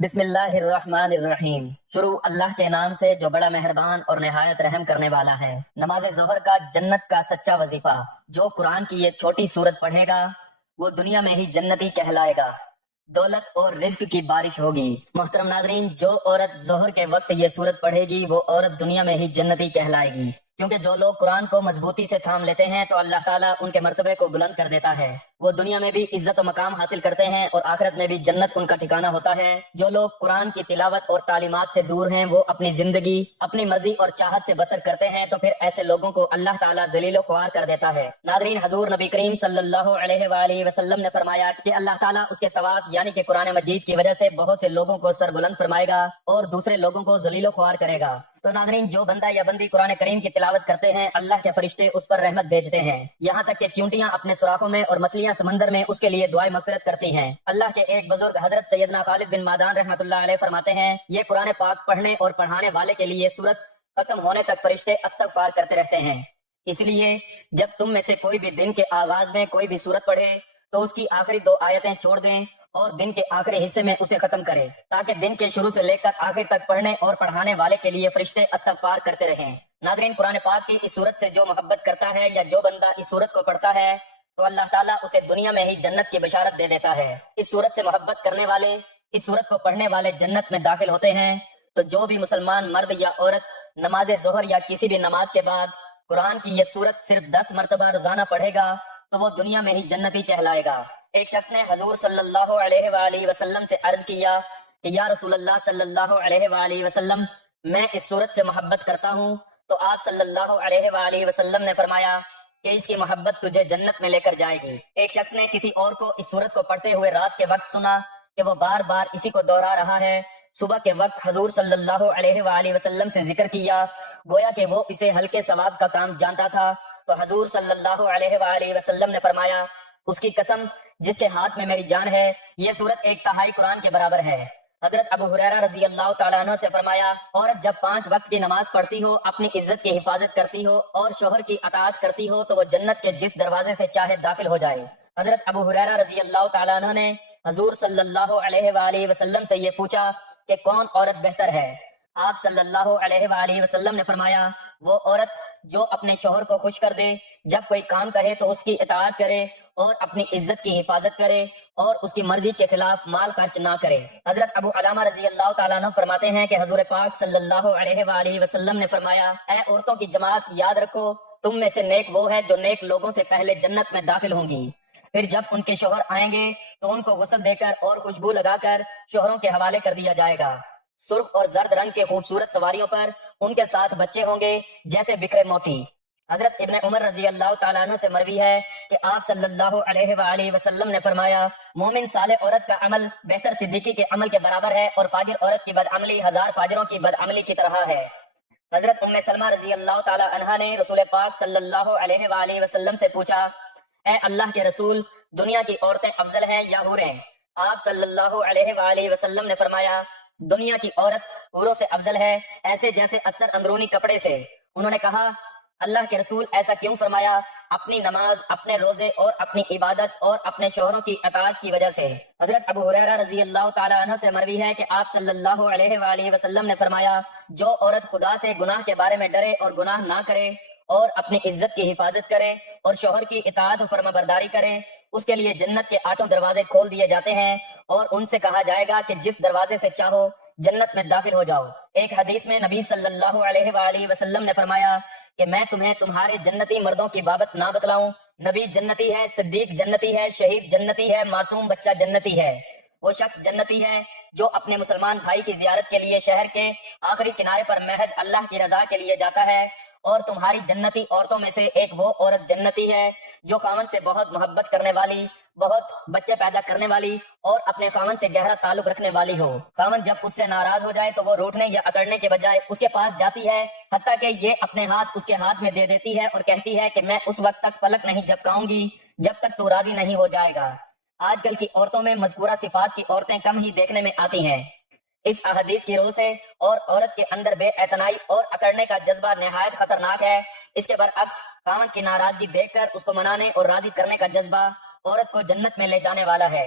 بسم اللہ الرحمن الرحیم۔ شروع اللہ کے نام سے جو بڑا مہربان اور نہایت رحم کرنے والا ہے۔ نماز ظہر کا جنت کا سچا وظیفہ۔ جو قرآن کی یہ چھوٹی سورت پڑھے گا وہ دنیا میں ہی جنتی کہلائے گا، دولت اور رزق کی بارش ہوگی۔ محترم ناظرین، جو عورت ظہر کے وقت یہ سورت پڑھے گی وہ عورت دنیا میں ہی جنتی کہلائے گی، کیونکہ جو لوگ قرآن کو مضبوطی سے تھام لیتے ہیں تو اللہ تعالیٰ ان کے مرتبے کو بلند کر دیتا ہے۔ وہ دنیا میں بھی عزت و مقام حاصل کرتے ہیں اور آخرت میں بھی جنت ان کا ٹھکانہ ہوتا ہے۔ جو لوگ قرآن کی تلاوت اور تعلیمات سے دور ہیں وہ اپنی زندگی اپنی مرضی اور چاہت سے بسر کرتے ہیں، تو پھر ایسے لوگوں کو اللہ تعالیٰ ذلیل و خوار کر دیتا ہے۔ ناظرین، حضور نبی کریم صلی اللہ علیہ وآلہ وسلم نے فرمایا کہ اللہ تعالیٰ اس کے طواف یعنی کہ قرآن مجید کی وجہ سے بہت سے لوگوں کو سر بلند فرمائے گا اور دوسرے لوگوں کو ذلیل و خوار کرے گا۔ تو ناظرین، جو بندہ یا بندی قرآن کریم کی تلاوت کرتے ہیں اللہ کے فرشتے اس پر رحمت بھیجتے ہیں، یہاں تک کہ چیونٹیاں اپنے سوراخوں میں اور مچھلیاں سمندر میں اس کے لیے دعائیں مغفرت کرتی ہیں۔ اللہ کے ایک بزرگ حضرت سیدنا خالد بن مادان رحمۃ اللہ علیہ فرماتے ہیں، یہ قرآن پاک پڑھنے اور پڑھانے والے کے لیے سورت ختم ہونے تک فرشتے استغفار کرتے رہتے ہیں۔ اس لیے جب تم میں سے کوئی بھی دن کے آغاز میں کوئی بھی سورت پڑھے تو اس کی آخری 2 آیتیں چھوڑ دیں اور دن کے آخری حصے میں اسے ختم کرے، تاکہ دن کے شروع سے لے کر آخر تک پڑھنے اور پڑھانے والے کے لیے فرشتے استغفار کرتے رہیں۔ ناظرین، قرآن پاک کی اس سورت سے جو محبت کرتا ہے یا جو بندہ اس سورت کو پڑھتا ہے تو اللہ تعالیٰ اسے دنیا میں ہی جنت کی بشارت دے دیتا ہے۔ اس سورت سے محبت کرنے والے، اس سورت کو پڑھنے والے جنت میں داخل ہوتے ہیں۔ تو جو بھی مسلمان مرد یا عورت نماز ظہر یا کسی بھی نماز کے بعد قرآن کی یہ سورت صرف 10 مرتبہ روزانہ پڑھے گا تو وہ دنیا میں ہی جنتی کہلائے گا۔ ایک شخص نے حضور صلی اللہ علیہ وآلہ وسلم سے عرض کیا کہ یا رسول اللہ صلی اللہ علیہ وآلہ وسلم، میں اس سورت سے محبت کرتا ہوں، تو آپ صلی اللہ علیہ وآلہ وسلم نے فرمایا کہ اس کی محبت تجھے جنت میں لے کر جائے گی۔ ایک شخص نے کسی اور کو اس سورت کو پڑھتے ہوئے رات کے وقت سنا کہ وہ بار بار اسی کو دہرا رہا ہے۔ صبح کے وقت حضور صلی اللہ علیہ وآلہ وسلم سے ذکر کیا، گویا کہ وہ اسے ہلکے ثواب کا کام جانتا تھا۔ تو حضور صلی اللہ علیہ وآلہ وسلم نے فرمایا، اس کی قسم جس کے ہاتھ میں میری جان ہے، یہ سورت 1/3 قرآن کے برابر ہے۔ حضرت ابو ہریرہ رضی اللہ تعالیٰ عنہ سے فرمایا، عورت جب 5 وقت کی نماز پڑھتی ہو، اپنی عزت کی حفاظت کرتی ہو اور شوہر کی اطاعت کرتی ہو تو وہ جنت کے جس دروازے سے چاہے داخل ہو جائے۔ حضرت ابو ہریرہ رضی اللہ تعالیٰ عنہ نے حضور صلی اللہ علیہ وآلہ وسلم سے یہ پوچھا کہ کون عورت بہتر ہے؟ آپ صلی اللہ علیہ وآلہ وسلم نے فرمایا، وہ عورت جو اپنے شوہر کو خوش کر دے، جب کوئی کام کہے تو اس کی اطاعت کرے اور اپنی عزت کی حفاظت کرے اور اس کی مرضی کے خلاف مال خرچ نہ کرے۔ حضرت ابو علامہ رضی اللہ تعالیٰ عنہ فرماتے ہیں کہ حضور پاک صلی اللہ علیہ وآلہ وسلم نے فرمایا، اے عورتوں کی جماعت، یاد رکھو تم میں سے نیک وہ ہے جو نیک لوگوں سے پہلے جنت میں داخل ہوں گی، پھر جب ان کے شوہر آئیں گے تو ان کو غسل دے کر اور خوشبو لگا کر شوہروں کے حوالے کر دیا جائے گا۔ سرخ اور زرد رنگ کے خوبصورت سواریوں پر ان کے ساتھ بچے ہوں گے جیسے بکھرے موتی۔ حضرت ابن عمر رضی اللہ تعالیٰ عنہ سے مروی ہے کہ آپ صلی اللہ علیہ وآلہ وسلم نے فرمایا، مومن صالح عورت کا عمل بہتر صدیقی کے عمل کے برابر ہے اور فاجر عورت کی بدعملی 1000 فاجروں کی بدعملی کی طرح ہے۔ حضرت ام سلمہ رضی اللہ تعالیٰ عنہا نے رسول پاک صلی اللہ علیہ وآلہ وسلم سے پوچھا، اے اللہ کے رسول، دنیا کی عورتیں افضل ہیں یا حوریں؟ آپ صلی اللہ علیہ وآلہ وسلم نے فرمایا، دنیا کی عورت حوروں سے افضل ہے، ایسے جیسے استر اندرونی کپڑے سے۔ انہوں نے کہا، اللہ کے رسول ایسا کیوں فرمایا؟ اپنی نماز، اپنے روزے اور اپنی عبادت اور اپنے شوہروں کی اطاعت کی وجہ سے۔ حضرت ابو ہریرہ رضی اللہ تعالیٰ عنہ سے مروی ہے کہ آپ صلی اللہ علیہ وآلہ وسلم نے فرمایا، جو عورت خدا سے گناہ کے بارے میں ڈرے اور گناہ نہ کرے اور اپنی عزت کی حفاظت کرے اور شوہر کی اطاعت و فرما برداری کرے، اس کے لیے جنت کے 8 دروازے کھول دیے جاتے ہیں اور ان سے کہا جائے گا کہ جس دروازے سے چاہو جنت میں داخل ہو جاؤ۔ ایک حدیث میں نبی صلی اللہ علیہ وآلہ وسلم نے فرمایا کہ میں تمہیں تمہارے جنتی مردوں کی بابت نہ بتلاؤں؟ نبی جنتی ہے، صدیق جنتی ہے، شہید جنتی ہے، معصوم بچہ جنتی ہے۔ وہ شخص جنتی ہے جو اپنے مسلمان بھائی کی زیارت کے لیے شہر کے آخری کنارے پر محض اللہ کی رضا کے لیے جاتا ہے۔ اور تمہاری جنتی عورتوں میں سے ایک وہ عورت جنتی ہے جو خاوند سے بہت محبت کرنے والی، بہت بچے پیدا کرنے والی اور اپنے خاوند سے گہرا تعلق رکھنے والی ہو۔ خاوند جب اس سے ناراض ہو جائے تو وہ روٹنے یا اکڑنے کے بجائے اس کے پاس جاتی ہے، حتیٰ کہ یہ اپنے ہاتھ اس کے ہاتھ میں دے دیتی ہے اور کہتی ہے کہ میں اس وقت تک پلک نہیں جھپکاؤں گی جب تک تو راضی نہیں ہو جائے گا۔ آج کل کی عورتوں میں مذکورہ صفات کی عورتیں کم ہی دیکھنے میں آتی ہیں۔ اس احادیث کی روح سے اور عورت کے اندر بے اعتنائی اور اکڑنے کا جذبہ نہایت خطرناک ہے۔ اس کے برعکس خاوند کی ناراضگی دیکھ کر اس کو منانے اور راضی کرنے کا جذبہ عورت کو جنت میں لے جانے والا ہے۔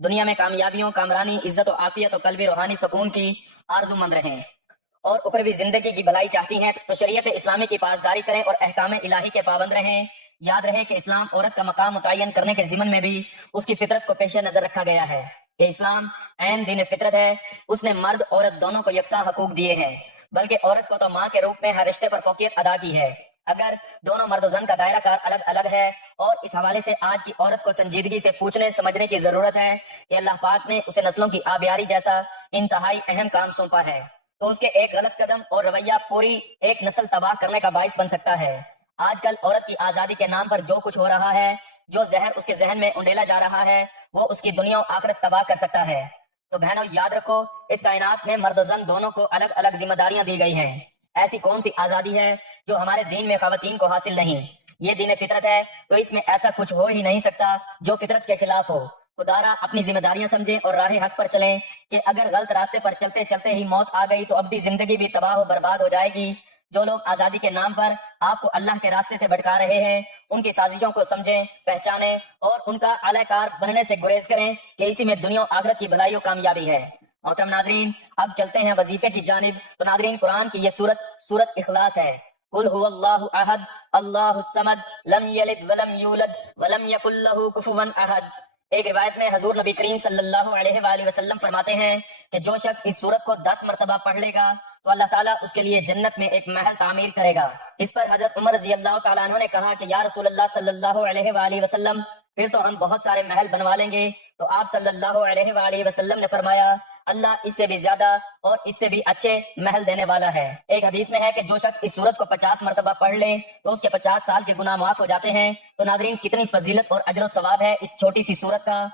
دنیا میں کامیابیوں، کامرانی، عزت و عافیت و قلبی روحانی سکون کی آرزو مند رہیں اور اخروی زندگی کی بھلائی چاہتی ہیں تو شریعت اسلامی کی پاسداری کریں اور احکام الہی کے پابند رہیں۔ یاد رہے کہ اسلام عورت کا مقام متعین کرنے کے ضمن میں بھی اس کی فطرت کو پیش نظر رکھا گیا ہے کہ اسلام عین دین فطرت ہے۔ اس نے مرد عورت دونوں کو یکساں حقوق دیے ہیں، بلکہ عورت کو تو ماں کے روپ میں ہر رشتے پر فوقیت ادا کی ہے۔ اگر دونوں مرد و زن کا دائرہ کار الگ الگ ہے اور اس حوالے سے آج کی عورت کو سنجیدگی سے پوچھنے سمجھنے کی ضرورت ہے کہ اللہ پاک نے اسے نسلوں کی آبیاری جیسا انتہائی اہم کام سونپا ہے، تو اس کے ایک غلط قدم اور رویہ پوری ایک نسل تباہ کرنے کا باعث بن سکتا ہے۔ آج کل عورت کی آزادی کے نام پر جو کچھ ہو رہا ہے، جو زہر اس کے ذہن میں انڈیلا جا رہا ہے، وہ اس کی دنیا و آخرت تباہ کر سکتا ہے۔ تو بہنوں یاد رکھو، اس کائنات میں مرد و زن دونوں کو الگ الگ ذمہ داریاں دی گئی ہیں۔ ایسی کون سی آزادی ہے جو ہمارے دین میں خواتین کو حاصل نہیں؟ یہ دین فطرت ہے، تو اس میں ایسا کچھ ہو ہی نہیں سکتا جو فطرت کے خلاف ہو۔ خدارا اپنی ذمہ داریاں سمجھیں اور راہ حق پر چلیں کہ اگر غلط راستے پر چلتے چلتے ہی موت آ گئی تو اب بھی زندگی بھی تباہ و برباد ہو جائے گی۔ جو لوگ آزادی کے نام پر آپ کو اللہ کے راستے سے بھٹکا رہے ہیں، ان کی سازشوں کو سمجھیں، پہچانیں اور ان کا اعلی کار بننے سے گریز کریں کہ اسی میں دنیا و آخرت کی بھلائی و کامیابی ہے۔ محترم ناظرین، اب چلتے ہیں وظیفے کی جانب۔ تو ناظرین، قرآن کی یہ سورت اخلاص ہے۔ قل هو اللہ احد اللہ الصمد لم یلد ولم یولد ولم یکن لہ کفوا احد۔ ایک روایت میں حضور نبی کریم صلی اللہ علیہ وآلہ وسلم فرماتے ہیں کہ جو شخص اس سورت کو 10 مرتبہ پڑھ لے گا تو اللہ تعالیٰ اس کے لیے جنت میں ایک محل تعمیر کرے گا۔ اس پر حضرت عمر رضی اللہ تعالیٰ عنہ نے کہا کہ یا رسول اللہ صلی اللہ علیہ وآلہ وسلم، پھر تو ہم بہت سارے محل بنوا لیں گے۔ تو آپ صلی اللہ علیہ وآلہ وسلم نے فرمایا، اللہ اس سے بھی زیادہ اور اس سے بھی اچھے محل دینے والا ہے۔ ایک حدیث میں ہے کہ جو شخص اس سورت کو 50 مرتبہ پڑھ لے تو اس کے 50 سال کے گناہ معاف ہو جاتے ہیں۔ تو ناظرین، کتنی فضیلت اور اجر و ثواب ہے اس چھوٹی سی سورت کا۔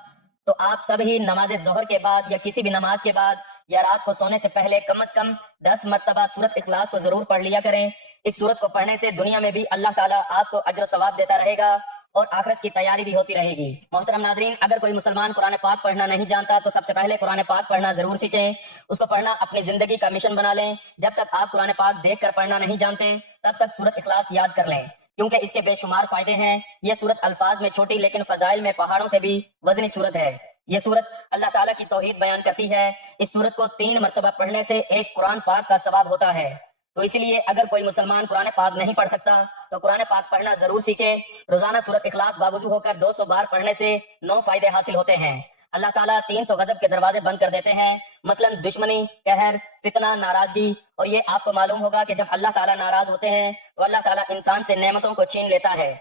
تو آپ سب ہی نماز ظہر کے بعد یا کسی بھی نماز کے بعد یا رات کو سونے سے پہلے کم از کم 10 مرتبہ سورت اخلاص کو ضرور پڑھ لیا کریں۔ اس سورت کو پڑھنے سے دنیا میں بھی اللہ تعالیٰ آپ کو اجر و ثواب دیتا رہے گا اور آخرت کی تیاری بھی ہوتی رہے گی۔ محترم ناظرین، اگر کوئی مسلمان قرآن پاک پڑھنا نہیں جانتا تو سب سے پہلے قرآن پاک پڑھنا ضرور سیکھیں۔ اس کو پڑھنا اپنی زندگی کا مشن بنا لیں۔ جب تک آپ قرآن پاک دیکھ کر پڑھنا نہیں جانتے تب تک سورت اخلاص یاد کر لیں، کیونکہ اس کے بے شمار فائدے ہیں۔ یہ سورت الفاظ میں چھوٹی لیکن فضائل میں پہاڑوں سے بھی وزنی سورت ہے۔ یہ سورت اللہ تعالیٰ کی توحید بیان کرتی ہے۔ اس سورت کو 3 مرتبہ پڑھنے سے ایک قرآن پاک کا ثواب ہوتا ہے۔ تو اسی لیے اگر کوئی مسلمان قرآن پاک نہیں پڑھ سکتا تو قرآن پاک پڑھنا ضرور سیکھے۔ روزانہ سورت اخلاص باوضو ہو کر 200 بار پڑھنے سے 9 فائدے حاصل ہوتے ہیں۔ اللہ تعالیٰ 300 غضب کے دروازے بند کر دیتے ہیں، مثلا دشمنی، قہر، فتنہ، ناراضگی۔ اور یہ آپ کو معلوم ہوگا کہ جب اللہ تعالیٰ ناراض ہوتے ہیں تو اللہ تعالیٰ انسان سے نعمتوں کو چھین لیتا ہے۔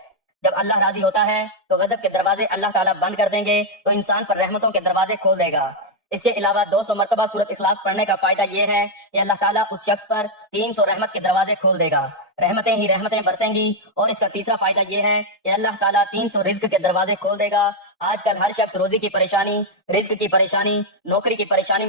جب اللہ راضی ہوتا ہے تو غضب کے دروازے اللہ تعالیٰ بند کر دیں گے تو انسان پر رحمتوں کے دروازے کھول دے گا۔ اس کے علاوہ 200 مرتبہ سورت اخلاص پڑھنے کا فائدہ یہ ہے کہ اللہ تعالیٰ اس شخص پر 300 رحمت کے دروازے کھول دے گا، رحمتیں ہی رحمتیں برسیں گی۔ اور اس کا تیسرا فائدہ یہ ہے کہ اللہ تعالیٰ 300 رزق کے دروازے کھول دے گا۔ آج کل ہر شخص روزی کی پریشانی، رزق کی پریشانی، نوکری کی پریشانی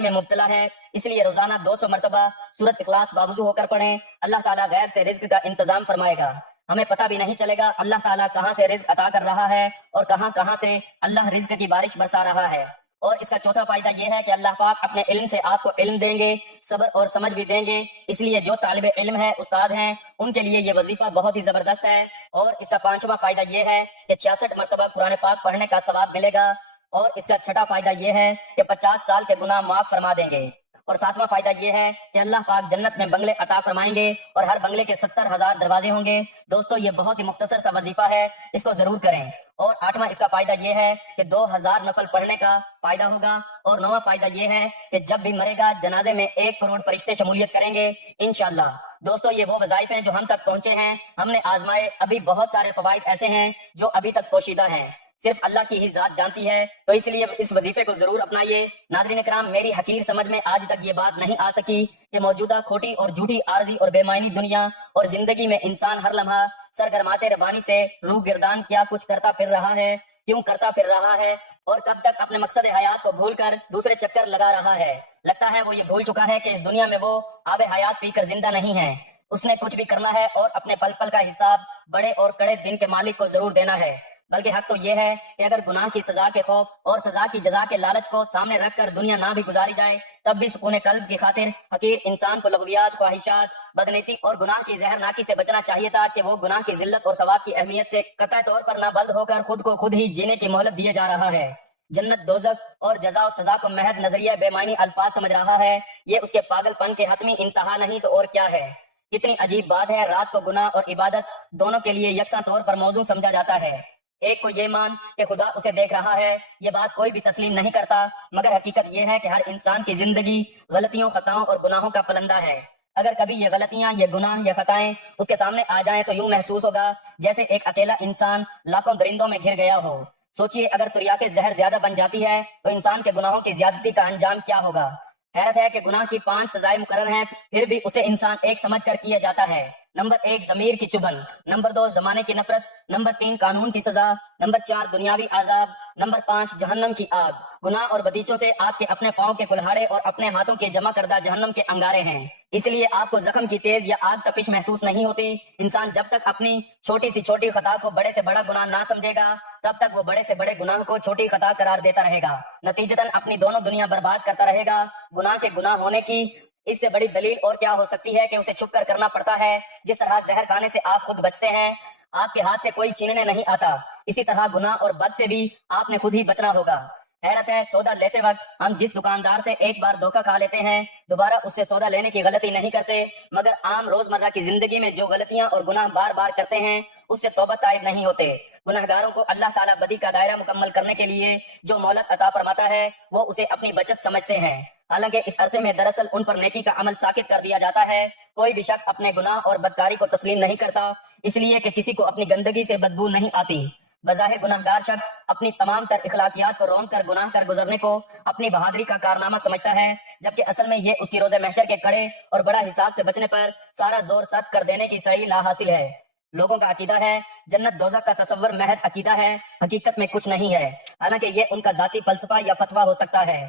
میں مبتلا ہے، اس لیے روزانہ 200 مرتبہ سورت اخلاص باوضو ہو کر پڑھیں۔ اللہ تعالیٰ غیب سے رزق کا انتظام فرمائے گا، ہمیں پتہ بھی نہیں چلے گا اللہ تعالیٰ کہاں سے رزق عطا کر رہا ہے اور کہاں سے اللہ رزق کی بارش برسا رہا ہے۔ اور اس کا چوتھا فائدہ یہ ہے کہ اللہ پاک اپنے علم سے آپ کو علم دیں گے، صبر اور سمجھ بھی دیں گے۔ اس لیے جو طالب علم ہے، استاد ہیں، ان کے لیے یہ وظیفہ بہت ہی زبردست ہے۔ اور اس کا 5واں فائدہ یہ ہے کہ 66 مرتبہ قرآن پاک پڑھنے کا ثواب ملے گا۔ اور اس کا 6واں فائدہ یہ ہے کہ 50 سال کے گناہ معاف فرما دیں گے۔ اور 7واں فائدہ یہ ہے کہ اللہ پاک جنت میں بنگلے عطا فرمائیں گے اور ہر بنگلے کے 70,000 دروازے ہوں گے۔ دوستو، یہ بہت ہی مختصر سا وظیفہ ہے، اس کو ضرور کریں۔ اور 8واں اس کا فائدہ یہ ہے کہ 2000 نفل پڑھنے کا فائدہ ہوگا۔ اور 9واں فائدہ یہ ہے کہ جب بھی مرے گا جنازے میں 1 کروڑ فرشتے شمولیت کریں گے انشاءاللہ۔ دوستو، یہ وہ وظائف ہیں جو ہم تک پہنچے ہیں، ہم نے آزمائے۔ ابھی بہت سارے فوائد ایسے ہیں جو ابھی تک پوشیدہ ہیں، صرف اللہ کی ہی ذات جانتی ہے۔ تو اس لیے اس وظیفے کو ضرور اپنائیے۔ ناظرین کرام، میری حقیر سمجھ میں آج تک یہ بات نہیں آ سکی کہ موجودہ کھوٹی اور جھوٹی، عارضی اور بے معنی دنیا اور زندگی میں انسان ہر لمحہ سرگرماتے روانی سے روح گردان کیا کچھ کرتا پھر رہا ہے، کیوں کرتا پھر رہا ہے، اور کب تک اپنے مقصد حیات کو بھول کر دوسرے چکر لگا رہا ہے۔ لگتا ہے وہ یہ بھول چکا ہے کہ اس دنیا میں وہ آب حیات پی کر زندہ نہیں ہے۔ اس نے کچھ بھی کرنا ہے اور اپنے پل پل کا حساب بڑے اور کڑے دن کے مالک کو ضرور دینا ہے۔ بلکہ حق تو یہ ہے کہ اگر گناہ کی سزا کے خوف اور سزا کی جزا کے لالچ کو سامنے رکھ کر دنیا نہ بھی گزاری جائے تب بھی سکون قلب کی خاطر حقیر انسان کو لغویات، خواہشات بدنیتی اور گناہ کی زہرناکی سے بچنا چاہیے تھا کہ وہ گناہ کی ذلت اور ثواب کی اہمیت سے قطعی طور پر نابلد ہو کر خود کو خود ہی جینے کی مہلت دیے جا رہا ہے۔ جنت دوزخ اور جزا و سزا کو محض نظریہ بے معنی الفاظ سمجھ رہا ہے۔ یہ اس کے پاگل پن کے حتمی انتہا نہیں تو اور کیا ہے۔ کتنی عجیب بات ہے، رات کو گناہ اور عبادت دونوں کے لیے یکساں طور پر موضوع سمجھا جاتا ہے۔ ایک کو یہ مان کہ خدا اسے دیکھ رہا ہے، یہ بات کوئی بھی تسلیم نہیں کرتا، مگر حقیقت یہ ہے کہ ہر انسان کی زندگی غلطیوں، خطاؤں اور گناہوں کا پلندہ ہے۔ اگر کبھی یہ غلطیاں، یہ گناہ یا خطائیں اس کے سامنے آ جائیں تو یوں محسوس ہوگا جیسے ایک اکیلا انسان لاکھوں درندوں میں گھر گیا ہو۔ سوچئے اگر تریاکِ زہر زیادہ بن جاتی ہے تو انسان کے گناہوں کی زیادتی کا انجام کیا ہوگا۔ حیرت ہے کہ گناہ کی 5 سزائیں مقرر ہیں، پھر بھی اسے انسان ایک سمجھ کر کیا جاتا ہے۔ نمبر 1 ضمیر کی چبھن، نمبر 2 زمانے کی نفرت، نمبر 3 قانون کی سزا، نمبر 4 دنیاوی عذاب، نمبر 5 جہنم کی آگ۔ گناہ اور بدیچوں سے آپ کے اپنے پاؤں کے کلہاڑے اور اپنے ہاتھوں کے جمع کردہ جہنم کے انگارے ہیں، اس لیے آپ کو زخم کی تیز یا آگ تپش محسوس نہیں ہوتی۔ انسان جب تک اپنی چھوٹی سی چھوٹی خطا کو بڑے سے بڑا گناہ نہ سمجھے گا تب تک وہ بڑے سے بڑے گناہ کو چھوٹی خطا قرار دیتا رہے گا، نتیجتاً اپنی دونوں دنیا برباد کرتا رہے گا۔ گناہ کے گناہ ہونے کی اس سے بڑی دلیل اور کیا ہو سکتی ہے کہ اسے چھپ کر کرنا پڑتا ہے۔ جس طرح زہر کھانے سے آپ خود بچتے ہیں، آپ کے ہاتھ سے کوئی چھیننے نہیں آتا، اسی طرح گناہ اور بد سے بھی آپ نے خود ہی بچنا ہوگا۔ حیرت ہے، سودا لیتے وقت ہم جس دکاندار سے ایک بار دھوکہ کھا لیتے ہیں دوبارہ اس سے سودا لینے کی غلطی نہیں کرتے، مگر عام روزمرہ کی زندگی میں جو غلطیاں اور گناہ بار بار کرتے ہیں اس سے توبہ تائب نہیں ہوتے۔ گناہگاروں کو اللہ تعالیٰ بدی کا دائرہ مکمل کرنے کے لیے جو مہلت عطا فرماتا ہے وہ اسے اپنی بچت سمجھتے ہیں، حالانکہ اس عرصے میں دراصل ان پر نیکی کا عمل ساقط کر دیا جاتا ہے۔ کوئی بھی شخص اپنے گناہ اور بدکاری کو تسلیم نہیں کرتا، اس لیے کہ کسی کو اپنی گندگی سے بدبو نہیں آتی۔ بظاہر گناہگار شخص اپنی تمام تر اخلاقیات کو رون کر گناہ کر گزرنے کو اپنی بہادری کا کارنامہ سمجھتا ہے، جبکہ اصل میں یہ اس کی روز محشر کے کڑے اور بڑا حساب سے بچنے پر سارا زور صرف کر دینے کی صحیح لا حاصل ہے۔ لوگوں کا عقیدہ ہے جنت دوزخ کا تصور محض عقیدہ ہے، حقیقت میں کچھ نہیں ہے، حالانکہ یہ ان کا ذاتی فلسفہ یا فتویٰ ہو سکتا ہے۔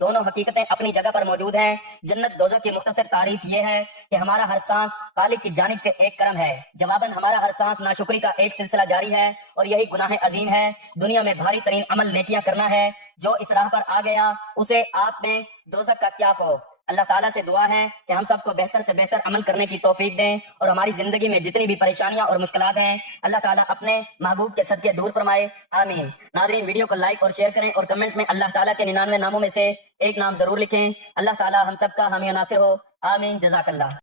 دونوں حقیقتیں اپنی جگہ پر موجود ہیں۔ جنت دوزخ کی مختصر تعریف یہ ہے کہ ہمارا ہر سانس خالق کی جانب سے ایک کرم ہے، جواباً ہمارا ہر سانس ناشکری کا ایک سلسلہ جاری ہے، اور یہی گناہ عظیم ہے۔ دنیا میں بھاری ترین عمل نیکیاں کرنا ہے، جو اس راہ پر آ گیا اسے آپ میں دوزخ کا کیا خوف۔ اللہ تعالیٰ سے دعا ہے کہ ہم سب کو بہتر سے بہتر عمل کرنے کی توفیق دیں، اور ہماری زندگی میں جتنی بھی پریشانیاں اور مشکلات ہیں اللہ تعالیٰ اپنے محبوب کے صدقے دور فرمائے، آمین۔ ناظرین، ویڈیو کو لائک اور شیئر کریں اور کمنٹ میں اللہ تعالیٰ کے 99 ناموں میں سے ایک نام ضرور لکھیں۔ اللہ تعالیٰ ہم سب کا حامی و ناصر ہو، آمین، جزاک اللہ۔